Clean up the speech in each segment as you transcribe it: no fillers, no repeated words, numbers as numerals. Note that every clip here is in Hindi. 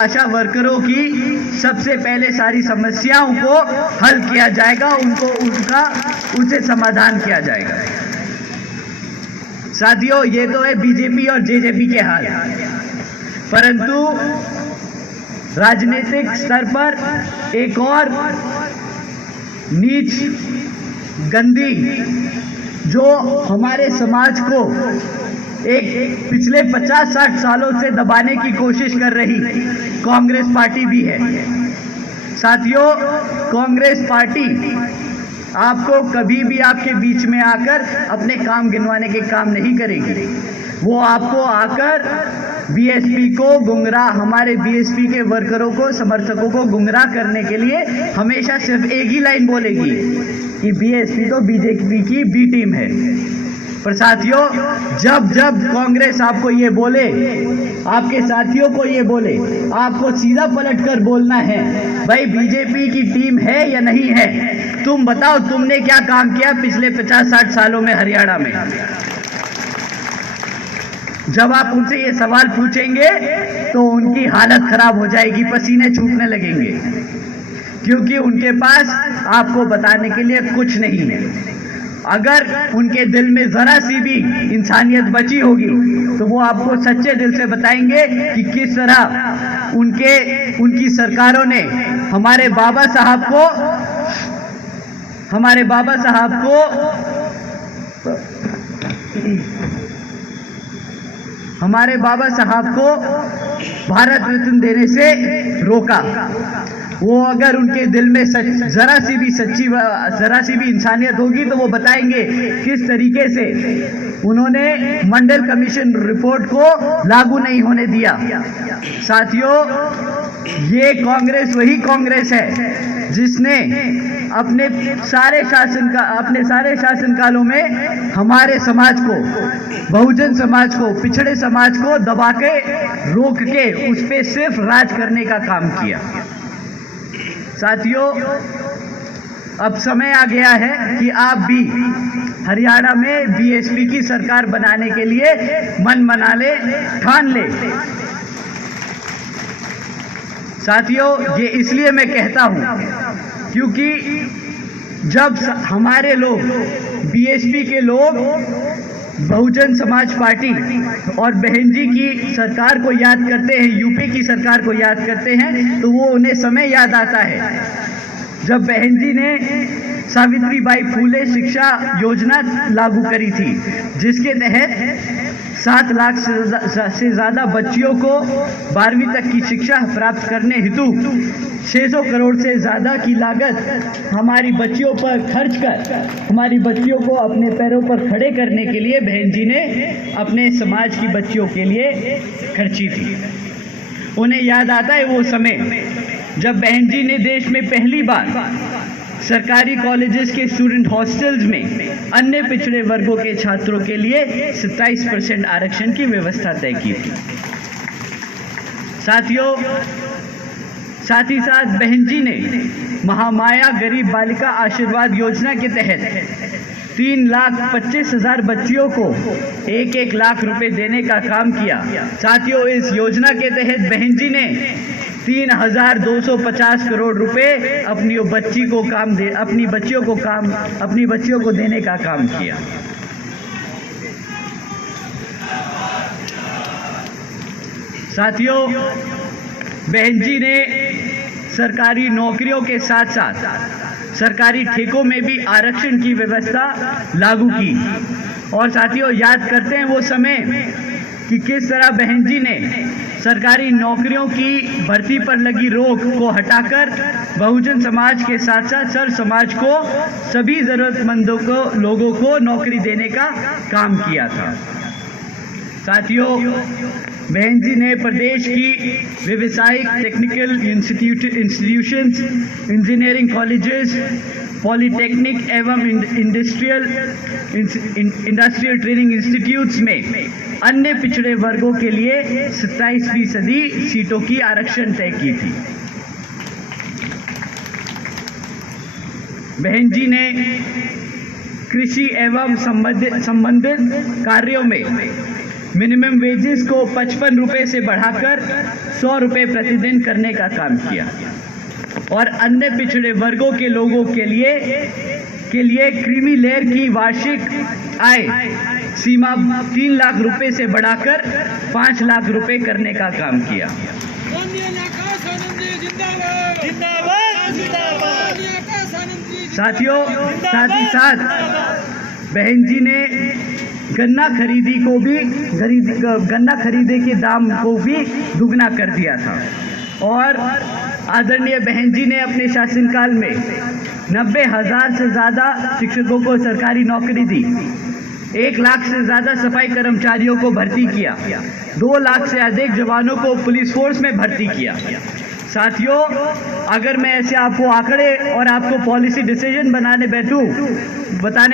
आशा वर्करों की सबसे पहले सारी समस्याओं को हल किया जाएगा, उनसे समाधान किया जाएगा। साथियों, ये तो है बीजेपी और जेजेपी के हाल, परंतु राजनीतिक स्तर पर एक और नीच गंदी जो हमारे समाज को एक पिछले 50-60 सालों से दबाने की कोशिश कर रही कांग्रेस पार्टी भी है। साथियों, कांग्रेस पार्टी आपको कभी भी आपके बीच में आकर अपने काम गिनवाने के काम नहीं करेगी। वो आपको आकर बीएसपी को गुमराह, हमारे बीएसपी के वर्करों को, समर्थकों को गुमराह करने के लिए हमेशा सिर्फ एक ही लाइन बोलेगी कि बीएसपी तो बीजेपी की बी टीम है। पर साथियों, जब जब कांग्रेस आपको ये बोले, आपके साथियों को ये बोले, आपको सीधा पलटकर बोलना है, भाई बीजेपी की टीम है या नहीं है, तुम बताओ तुमने क्या काम किया पिछले 50-60 सालों में हरियाणा में। जब आप उनसे ये सवाल पूछेंगे तो उनकी हालत खराब हो जाएगी, पसीने छूटने लगेंगे, क्योंकि उनके पास आपको बताने के लिए कुछ नहीं है। अगर उनके दिल में जरा सी भी इंसानियत बची होगी तो वो आपको सच्चे दिल से बताएंगे कि किस तरह उनकी सरकारों ने हमारे बाबा साहब को भारत रत्न देने से रोका। वो अगर उनके दिल में जरा सी भी इंसानियत होगी तो वो बताएंगे किस तरीके से उन्होंने मंडल कमीशन रिपोर्ट को लागू नहीं होने दिया। साथियों, ये कांग्रेस वही कांग्रेस है जिसने अपने सारे शासनकालों में हमारे समाज को, बहुजन समाज को, पिछड़े समाज को दबा के, रोक के उस पे सिर्फ राज करने का काम किया। साथियों, अब समय आ गया है कि आप भी हरियाणा में बीएसपी की सरकार बनाने के लिए मन बना ले, ठान ले। साथियों, ये इसलिए मैं कहता हूं क्योंकि जब हमारे लोग, बीएसपी के लोग बहुजन समाज पार्टी और बहन जी की सरकार को याद करते हैं, यूपी की सरकार को याद करते हैं, तो वो उन्हें समय याद आता है जब बहन जी ने सावित्रीबाई फुले शिक्षा योजना लागू करी थी, जिसके तहत 7 लाख से ज़्यादा बच्चियों को 12वीं तक की शिक्षा प्राप्त करने हेतु 600 करोड़ से ज़्यादा की लागत हमारी बच्चियों पर खर्च कर हमारी बच्चियों को अपने पैरों पर खड़े करने के लिए बहन जी ने अपने समाज की बच्चियों के लिए खर्ची थी। उन्हें याद आता है वो समय जब बहन जी ने देश में पहली बार सरकारी कॉलेजेस के स्टूडेंट हॉस्टल्स में अन्य पिछड़े वर्गों के छात्रों के लिए 27% आरक्षण की व्यवस्था तय की थी। साथियों, साथ ही साथ बहन जी ने महामाया गरीब बालिका आशीर्वाद योजना के तहत 3,25,000 बच्चियों को 1-1 लाख रुपए देने का काम किया। साथियों, इस योजना के तहत बहन जी ने 3,250 करोड़ रुपए अपनी बच्चियों को देने का काम किया। साथियों, बहन जी ने सरकारी नौकरियों के साथ साथ सरकारी ठेकों में भी आरक्षण की व्यवस्था लागू की। और साथियों, याद करते हैं वो समय कि किस तरह बहन जी ने सरकारी नौकरियों की भर्ती पर लगी रोक को हटाकर बहुजन समाज के साथ साथ सर समाज को, सभी जरूरतमंदों को, लोगों को नौकरी देने का काम किया था। साथियों, बहन जी ने प्रदेश की व्यावसायिक technical institutions, engineering colleges, polytechnic एवं इंडस्ट्रियल ट्रेनिंग इंस्टीट्यूट्स में अन्य पिछड़े वर्गों के लिए 27% सीटों की आरक्षण तय की थी। बहन जी ने कृषि एवं संबंधित कार्यों में मिनिमम वेजेस को 55 रुपये से बढ़ाकर 100 रुपये प्रतिदिन करने का काम किया और अन्य पिछड़े वर्गों के लोगों के लिए क्रीमी लेयर की वार्षिक आय सीमा 3 लाख रुपए से बढ़ाकर 5 लाख रुपए करने का काम किया। साथियों, साथ ही साथ बहन जी ने गन्ना खरीदे के दाम को भी दुगना कर दिया था और आदरणीय बहन जी ने अपने शासनकाल में 90,000 से ज़्यादा शिक्षकों को सरकारी नौकरी दी, 1 लाख से ज़्यादा सफाई कर्मचारियों को भर्ती किया, 2 लाख से अधिक जवानों को पुलिस फोर्स में भर्ती किया। साथियों, अगर मैं ऐसे आपको आंकड़े और आपको पॉलिसी डिसीजन बताने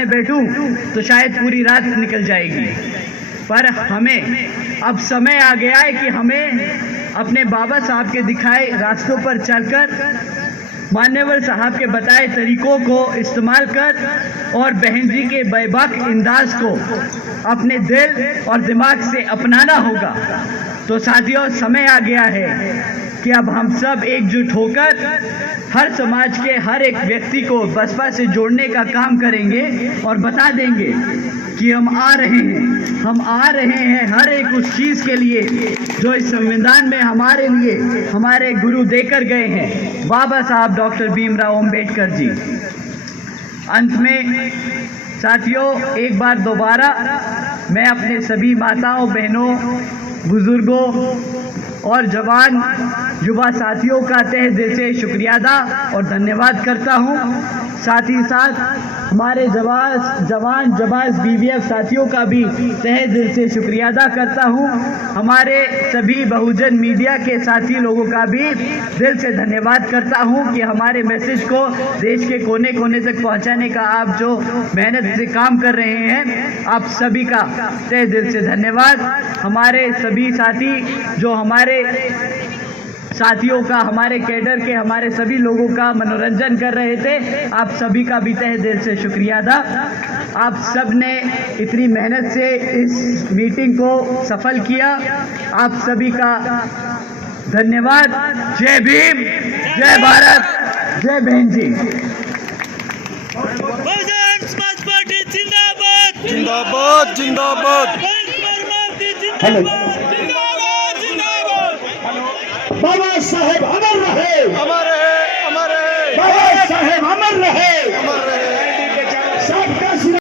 बैठूं तो शायद पूरी रात निकल जाएगी, पर हमें अब समय आ गया है कि हमें अपने बाबा साहब के दिखाए रास्तों पर चलकर, मान्यवर साहब के बताए तरीकों को इस्तेमाल कर और बहन जी के बेबाक अंदाज को अपने दिल और दिमाग से अपनाना होगा। तो साथियों, समय आ गया है कि अब हम सब एकजुट होकर हर समाज के हर एक व्यक्ति को बसपा से जोड़ने का काम करेंगे और बता देंगे कि हम आ रहे हैं हर एक उस चीज़ के लिए जो इस संविधान में हमारे लिए हमारे गुरु देकर गए हैं, बाबा साहब डॉक्टर भीमराव अंबेडकर जी। अंत में साथियों, एक बार दोबारा मैं अपने सभी माताओं, बहनों, बुजुर्गों और जवान युवा साथियों का तहे दिल से शुक्रिया अदा और धन्यवाद करता हूं। साथ ही साथ हमारे जवान BVF साथियों का भी तहे दिल से शुक्रिया अदा करता हूं। हमारे सभी बहुजन मीडिया के साथी लोगों का भी दिल से धन्यवाद करता हूं कि हमारे मैसेज को देश के कोने कोने तक पहुंचाने का आप जो मेहनत से काम कर रहे हैं, आप सभी का तहे दिल से धन्यवाद। हमारे सभी साथी जो हमारे साथियों का, हमारे कैडर के, हमारे सभी लोगों का मनोरंजन कर रहे थे, आप सभी का भी तहे दिल से शुक्रिया अदा। आप सब ने इतनी मेहनत से इस मीटिंग को सफल किया, आप सभी का धन्यवाद। जय भीम, जय भारत, जय बहन जी। बहुजन समाज पार्टी जिंदाबाद, जिंदाबाद जिंदाबाद। बाबा साहेब अमर रहे, अमर है, अमर है, बाबा साहेब अमर रहे, अमर है।